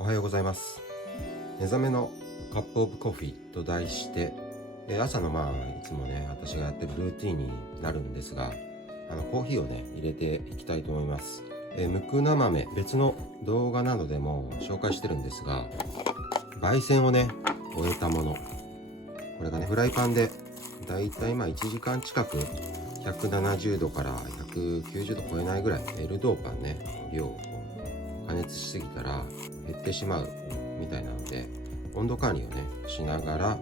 おはようございます。目覚めのカップオブコーヒーと題して、朝のいつもね私がやってるルーティンになるんですが、コーヒーをね入れていきたいと思います。むくな豆、別の動画などでも紹介してるんですが、焙煎をね終えたもの、これがねフライパンでだいたい1時間近く170度から190度超えないぐらいエルドーパンね量を加熱しすぎたら減ってしまうみたいなので、温度管理をねしながら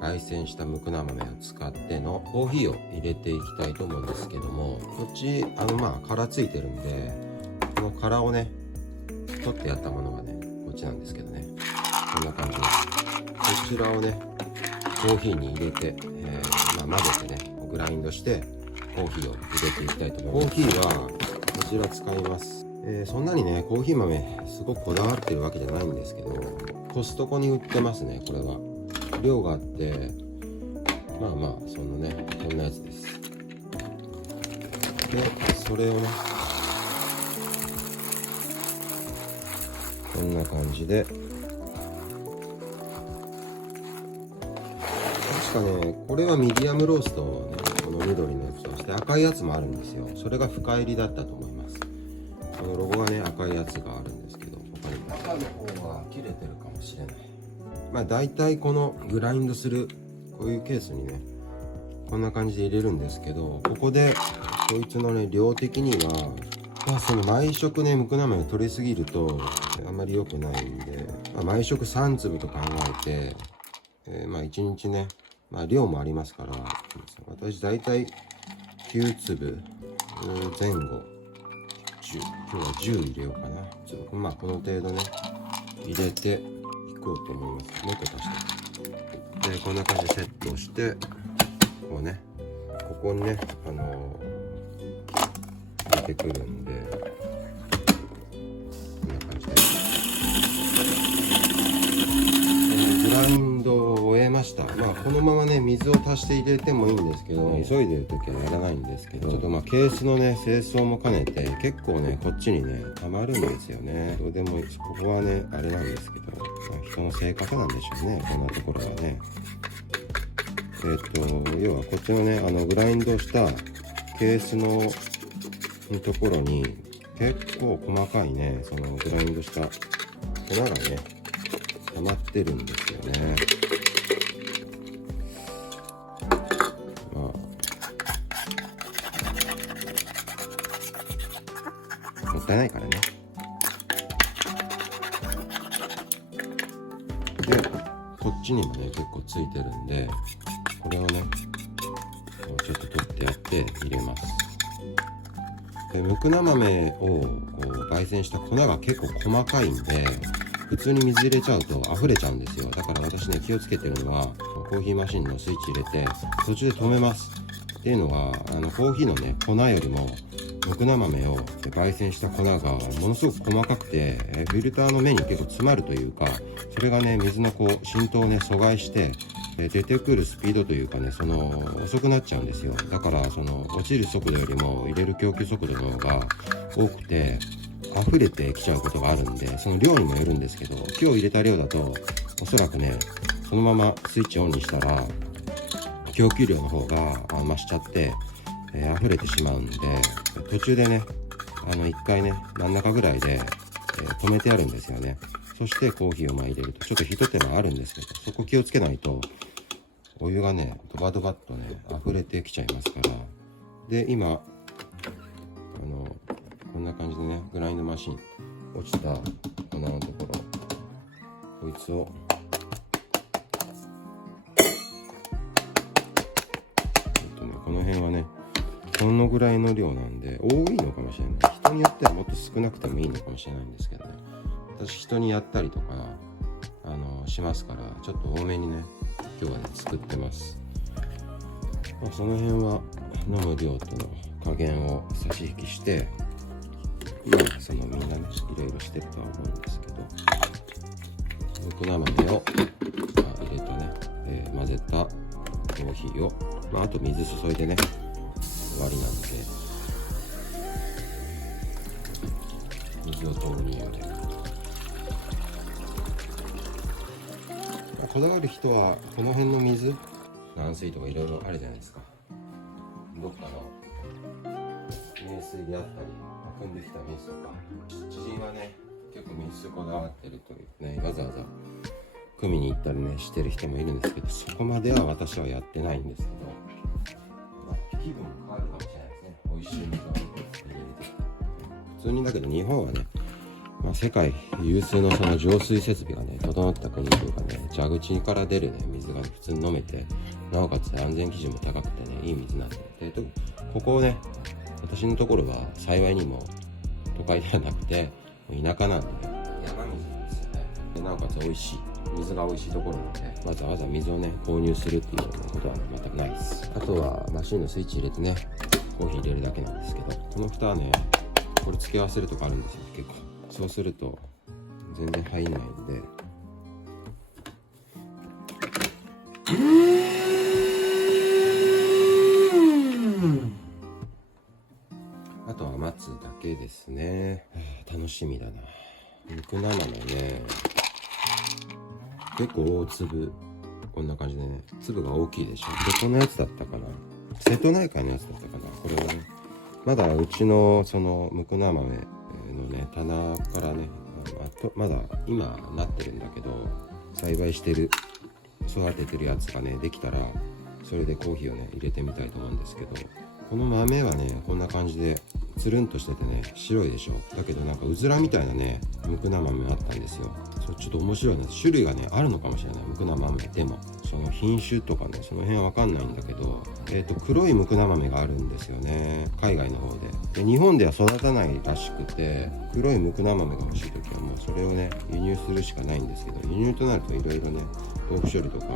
焙煎したむくな豆を使ってのコーヒーを入れていきたいと思うんですけども、こっち殻ついてるんで、この殻をね取ってやったものがねこっちなんですけどね、こんな感じでこちらをねコーヒーに入れて、混ぜてねグラインドしてコーヒーを入れていきたいと思います。コーヒーはこちら使います。そんなにねコーヒー豆すごくこだわってるわけじゃないんですけど、コストコに売ってますね。これは量があってそのねこんなやつです。でそれをねこんな感じで、確かねこれはミディアムローストをねこの緑のやつとして、赤いやつもあるんですよ。それが深入りだったと思います。このロゴがね赤いやつがあるんですけど、他に赤の方が切れてるかもしれない。だいたいこのグラインドするこういうケースにねこんな感じで入れるんですけど、ここでこいつのね量的にはその毎食ねむくな豆を取りすぎるとあんまり良くないんで、毎食3粒と考えて、1日ね量もありますから、私だいたい9粒前後、今日は10入れようかな。この程度ね入れていこうと思います。もう一個足してでこんな感じでセットして、こうねここにね入れてくるんで、こんな感じで、グラインドを終えました。このままね水を足して入れてもいいんですけど、急いでる時はやらないんですけど、ちょっとケースのね清掃も兼ねて結構ねこっちにね溜まるんですよね。でもここはねあれなんですけど、人の性格なんでしょうね、こんなところはね。要はこっちのねグラインドしたケースのところに結構細かいねそのグラインドした粉がね溜まってるんですよね。もったいないからね。でこっちにもね結構ついてるんで、これをねちょっと取ってやって入れます。むくな豆をこう焙煎した粉が結構細かいんで、普通に水入れちゃうと溢れちゃうんですよ。だから私ね気をつけてるのは、コーヒーマシンのスイッチ入れて途中で止めます。っていうのはコーヒーのね粉よりもむくな豆を焙煎した粉がものすごく細かくて、フィルターの目に結構詰まるというか、それがね水の浸透をね阻害して出てくるスピードというかね遅くなっちゃうんですよ。だから落ちる速度よりも入れる供給速度の方が多くて溢れてきちゃうことがあるんで、その量にもよるんですけど、今日入れた量だとおそらくねそのままスイッチオンにしたら供給量の方が増しちゃって、溢れてしまうんで、途中でね一回ね真ん中ぐらいで、止めてあるんですよね。そしてコーヒーを入れるとちょっと一手間あるんですけど、そこ気をつけないとお湯がねドバドバっとね溢れてきちゃいますから。で今こんな感じでねグラインドマシン落ちた粉のところ、こいつをこの辺はねこのぐらいの量なんで多いのかもしれない。人によってはもっと少なくてもいいのかもしれないんですけどね、私人にやったりとかしますから、ちょっと多めにね今日はね作ってます。その辺は飲む量との加減を差し引きしてみんなねいろいろしてるとは思うんですけど、むくな豆を入れてね、混ぜたコーヒーをあと水注いでね終わりなんで、水を投入でこだわる人はこの辺の水、軟水とかいろいろあるじゃないですか。どっかの名水であったり汲んできた水とか、知人はね結構水こだわってるというね、わざわざ汲みに行ったりねしてる人もいるんですけど、そこまでは私はやってないんですけど、気分も変わるかもしれないですね。美味しい水を入れて、普通にだけど日本はね、世界有数のその浄水設備がね整った国というかね、蛇口から出るね水が普通に飲めて、なおかつ安全基準も高くてね、いい水なんで、ここをね、私のところは幸いにも都会ではなくて田舎なんで、ね、山水なんですよね。でなおかつ美味しい水が美味しいところなんで、わざわざ水をね購入するっていうことは全くないです。あとはマシンのスイッチ入れてねコーヒー入れるだけなんですけど、この蓋はねこれ付け忘れとかあるんですよ。結構そうすると全然入んないんで、あとは待つだけですね。楽しみだな。肉生のね結構大粒、こんな感じでね粒が大きいでしょ。どこのやつだったかな、瀬戸内海のやつだったかな。これはねまだうちのそのムクナ豆のね棚からねまだ今なってるんだけど、栽培してる育ててるやつがねできたらそれでコーヒーをね入れてみたいと思うんですけど、この豆はねこんな感じでつるんとしててね白いでしょ。だけどなんかうずらみたいなねムクナ豆があったんですよ。それちょっと面白いね。種類がねあるのかもしれない。ムクナ豆でもその品種とかねその辺はわかんないんだけど、黒いムクナ豆があるんですよね、海外の方で。日本では育たないらしくて、黒いムクナ豆が欲しい時はもうそれをね輸入するしかないんですけど、輸入となるといろいろね豆腐処理とか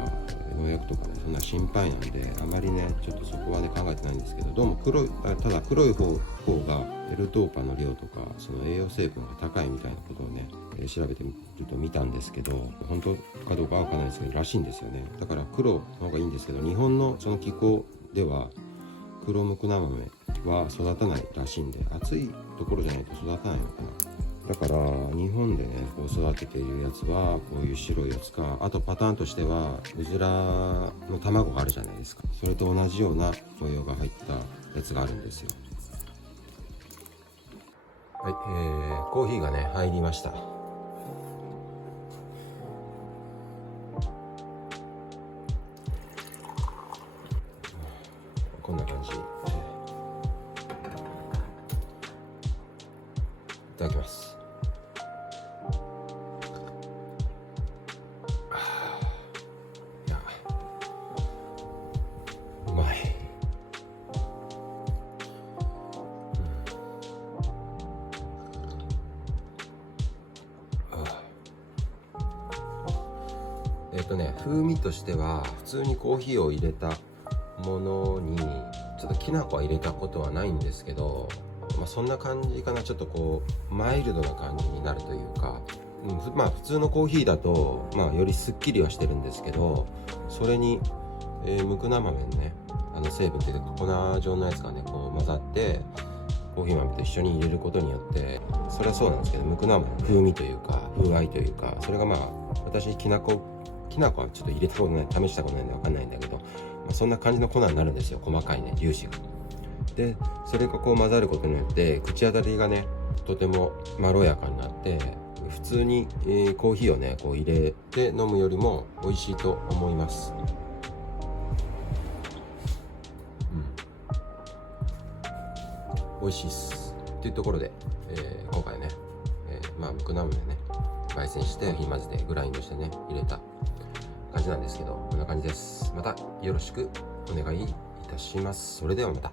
農薬とかねそんな心配なんで、あまりねちょっとそこはね考えてないんですけど、どうもただ黒い方がLドーパの量とかその栄養成分が高いみたいなことをね、調べてみると見たんですけど、本当かどうかは分からないですけどらしいんですよね。だから黒の方がいいんですけど、日本のその気候では黒ムクナ豆は育たないらしいんで、暑いところじゃないと育たないのかな。だから日本でねこう育てているやつはこういう白いやつか、あとパターンとしてはうずらの卵があるじゃないですか。それと同じような模様が入ったやつがあるんですよ。はい、コーヒーがね入りました。こんな感じ。いただきます。いや、うまい。風味としては普通にコーヒーを入れたものにちょっときな粉は入れたことはないんですけど、そんな感じかな。ちょっとこうマイルドな感じになるというか、普通のコーヒーだとよりすっきりはしてるんですけど、それに、ムクナ豆のね成分っていうか粉状のやつがねこう混ざってコーヒー豆と一緒に入れることによって、それはそうなんですけどムクナ豆の風味というか風合いというか、それが私きな粉はちょっと入れたことない、試したことないんで分かんないんだけど、そんな感じの粉になるんですよ。細かいね粒子が。でそれがこう混ざることによって口当たりがねとてもまろやかになって、普通に、コーヒーをねこう入れて飲むよりも美味しいと思います。美味しいっすっていうところで、今回ね、ムクナ豆ね焙煎して混ぜてグラインドしてね入れた感じなんですけど、こんな感じです。またよろしくお願いいたします。それではまた。